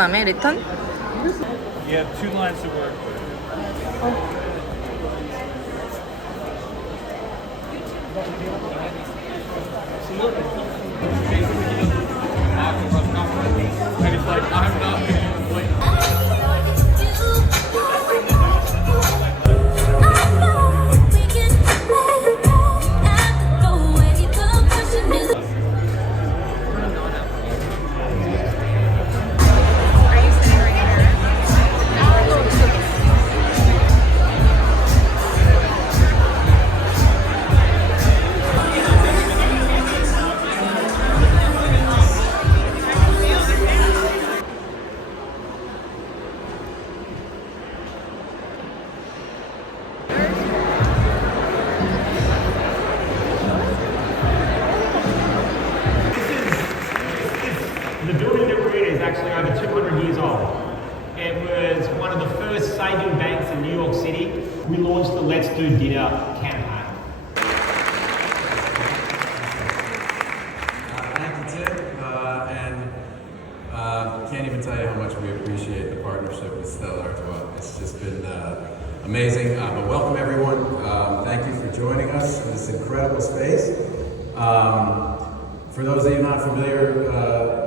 다음에 리턴? You have 2 lines to work with. And it's like, I'm not going to The building that we're in is actually over 200 years old. It was one of the first saving banks in New York City. We launched the Let's Do Dinner campaign. Thank you, Tim. Can't even tell you how much we appreciate the partnership with Stella Artois. It's just been amazing. But welcome, everyone. Thank you for joining us in this incredible space. For those of you not familiar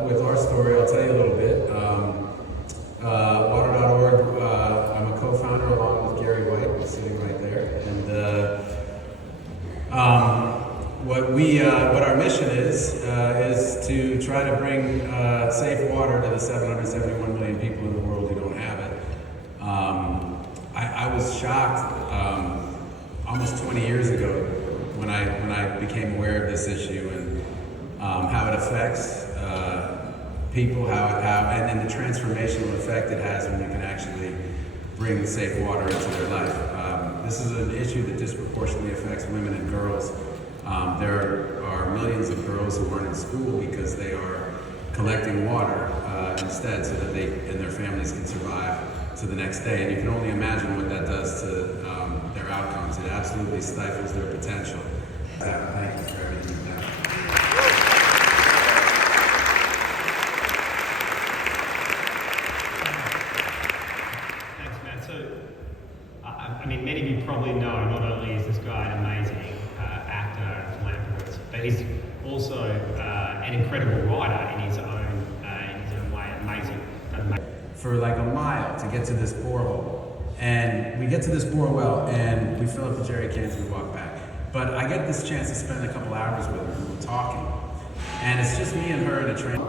with our story, I'll tell you a little bit. Water.org, I'm a co-founder along with Gary White, who's sitting right there. And what our mission is to try to bring safe water to the 771 million people in the world who don't have it. I was shocked almost 20 years ago when I became aware of this issue and how it affects people, and the transformational effect it has when you can actually bring safe water into their life. This is an issue that disproportionately affects women and girls. There are millions of girls who aren't in school because they are collecting water instead so that they and their families can survive to the next day. And you can only imagine what that does to their outcomes. It absolutely stifles their potential. Thank you for everything you've done. I mean, many of you probably know not only is this guy an amazing actor and philanthropist, but he's also an incredible writer in his own way. Amazing. For like a mile to get to this borehole, and we get to this borewell and we fill up the jerry cans and we walk back. But I get this chance to spend a couple hours with her and we're talking, and it's just me and her in a train.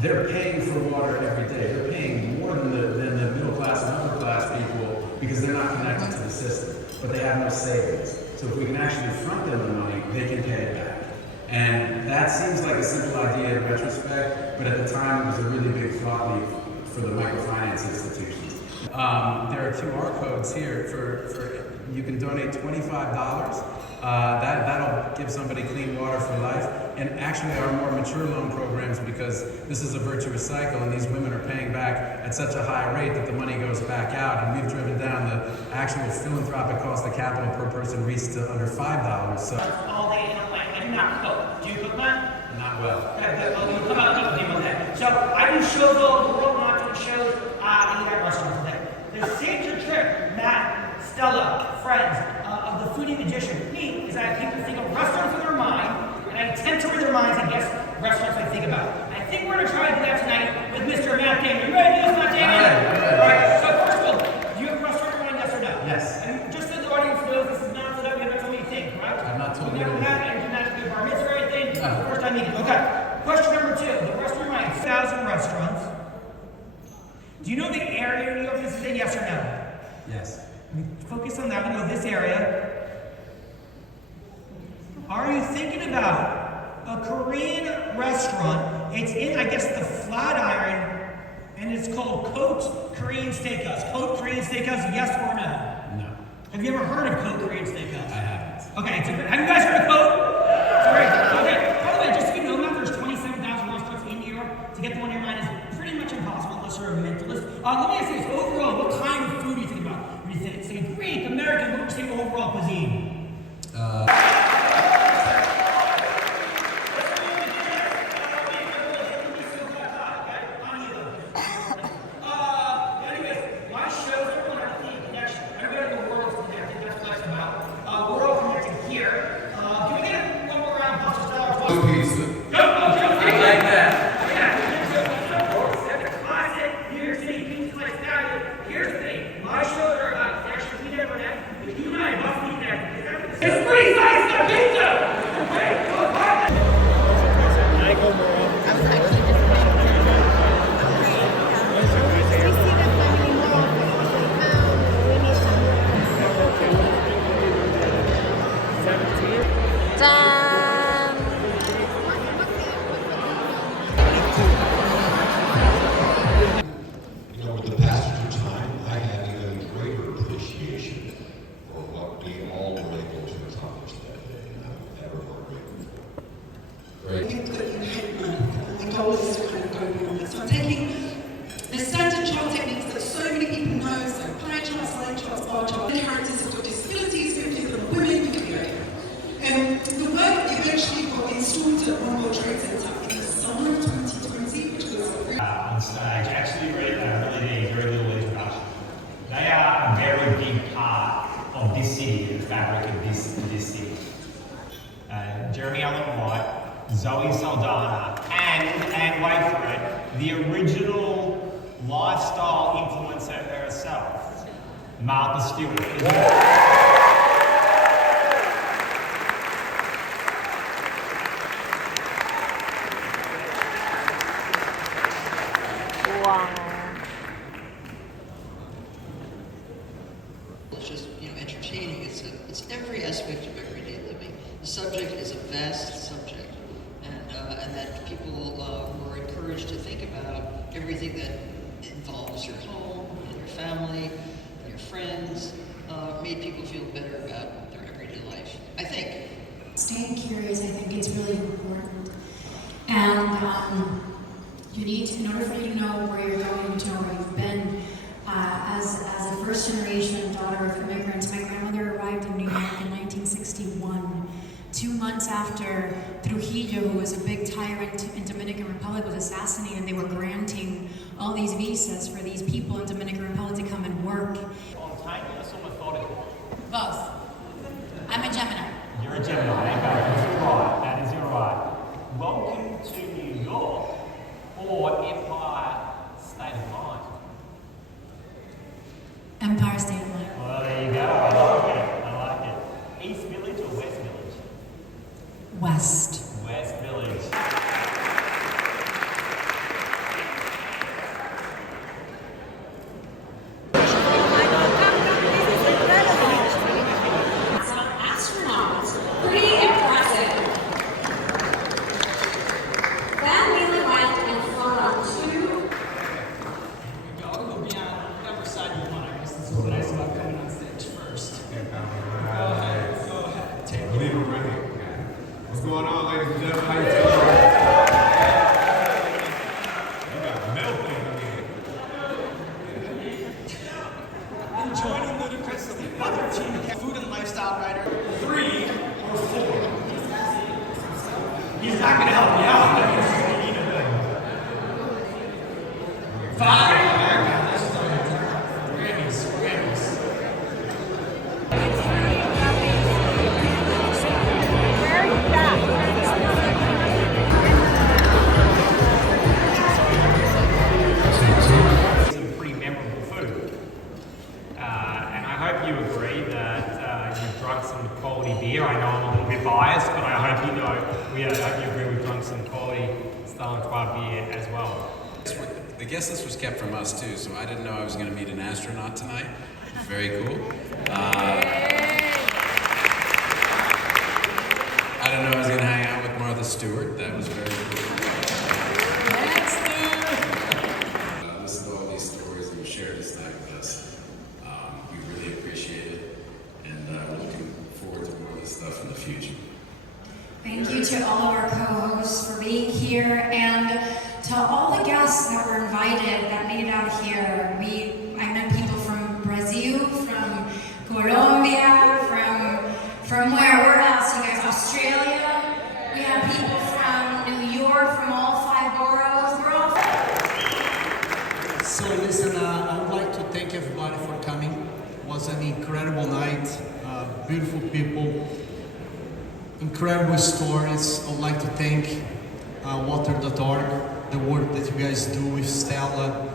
They're paying for water every day. They're paying more than the middle class and upper class people because they're not connected to the system, but they have no savings. So if we can actually front them the money, they can pay it back. And that seems like a simple idea in retrospect, but at the time it was a really big thought leap for the microfinance institutions. There are 2 QR codes here for you can donate $25. That'll give somebody clean water for life. And actually our more mature loan programs, because this is a virtuous cycle and these women are paying back at such a high rate that the money goes back out, and we've driven down the actual philanthropic cost of capital per person reached to under $5. So all day in a way. I do not cook. Do you cook, Matt? not well. Okay, good. Well, we'll come out and eat with that. So I do shows all over the world, not doing shows in that restaurant today. The signature trick, Matt, Stella, friends, of the foodie magician, me, is that people think of restaurants in their mind, and I tend to read their minds and guess restaurants I think about. I think we're going to try to do that tonight with Mr. Matt Damon. You ready to do this, Matt Damon? All right. So first of all, do you have a restaurant in mind, yes or no? Yes. And just so the audience knows, this is not so that we have not told me you think, correct? I've not told you never anything. met and did not do bar mitzvah or anything? No. First time meeting. Okay. Question number 2. The restaurant in mind, 1,000 restaurants. Do you know the area New York this is in, yes or no? Yes. Focus on that. We know this area. Are you thinking about a Korean restaurant? It's in, I guess, the Flatiron, and it's called Cote Korean Steakhouse. Cote Korean Steakhouse, yes or no? No. Have you ever heard of Cote Korean Steakhouse? I haven't. Okay, have you guys heard of Cote? Sorry. Okay. By the way, just so you know, Matt, there's 27,000 restaurants in New York. To get the one in your mind is pretty much impossible unless you're a mentalist. Let me ask you this: overall, what kind of food do you think about? What do you say Greek, American? What would you say overall cuisine? You and I must be there. It's free size of pizza! 짠! You know, with the passage of time, I have even greater appreciation for what we all were able to accomplish that day, and I'm ever more grateful. I think that you had the goal is to kind of go beyond this. So I'm taking the standard chart techniques that so many people know, so pie charts, line charts, bar charts, characters who've got disabilities, so people are women, you can be okay. The work eventually got installed at One World Trade Center in the summer of 2020, which was On stage, actually really need very little introduction. They are a very big part of this city, the fabric of this city. Jeremy Allen White, Zoe Saldana, and wait for it, the original lifestyle influencer herself, Martha Stewart. Wow. It's just, entertaining. It's every aspect of everyday living. The subject is a vast subject, and that people were encouraged to think about everything that involves your home and your family and your friends, made people feel better about their everyday life, I think. Staying curious, I think it's really important. And you need to, in order for you to know where you're going, you need to know where you've been. As a first generation daughter of immigrants, my grandmother arrived in New York in 1961. 2 months after Trujillo, who was a big tyrant in Dominican Republic, was assassinated, they were granting all these visas for these people in Dominican Republic to come and work. Spontaneous or methodical? Both. I'm a Gemini. You're a Gemini, okay, that is your right. Welcome to New York, or Empire State of Mind. Empire State of Mind. Well, there you go, I like it. East Village or West Village? West. West Village. Astronauts. Pretty impressive. Van Wheeler went and flown on 2. What's going on, ladies and gentlemen? How you doing? You got milk in here. Joining Ludacris as the other team, food and lifestyle writer. 3 or 4. He's not going to help me out. He's going to 5. Grammys. Some pretty memorable food. And I hope you agree that you've drunk some quality beer. I know I'm a little bit biased, but I hope you agree we've drunk some quality Stella Artois beer as well. The guest list was kept from us too, so I didn't know I was going to meet an astronaut tonight. Very cool. I didn't know I was going to hang out with Martha Stewart. That was very cool. Listen to all these stories that you shared this night with us. We really appreciate it, and we're looking forward to more of this stuff in the future. Thank you to all of our co-hosts for being here, and to all the guests that were invited that made it out here. I met people from Brazil, from Colombia, from where else? You guys, Australia. We had people from New York, from all 5 boroughs. We're all. So listen, I would like to thank everybody for coming. It was an incredible night, beautiful people, incredible stories. I would like to thank Water.org, the work that you guys do with Stella.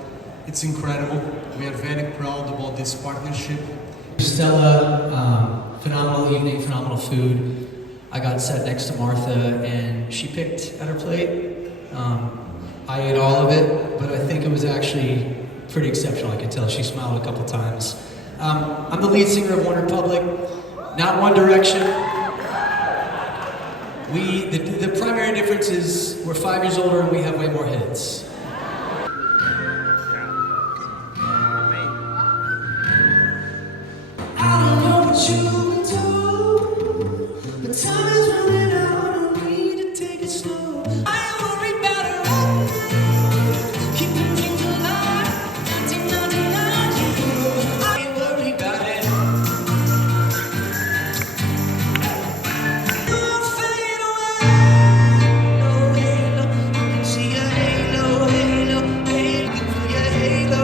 It's incredible. We are very proud about this partnership. Stella, phenomenal evening, phenomenal food. I got sat next to Martha and she picked at her plate. I ate all of it, but I think it was actually pretty exceptional. I could tell she smiled a couple times. I'm the lead singer of One Republic, not One Direction. The primary difference is we're 5 years older and we have way more hits. I don't know what you've been told, but time is running out and we need to take it slow. I ain't worried about it right now. Keeping things alive, 1999. I ain't worried about it. You'll fade away. No halo, I can see a halo, halo, halo. I can feel your halo.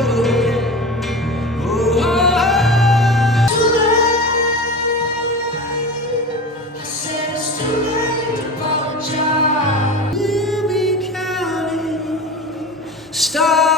Oh. Stop!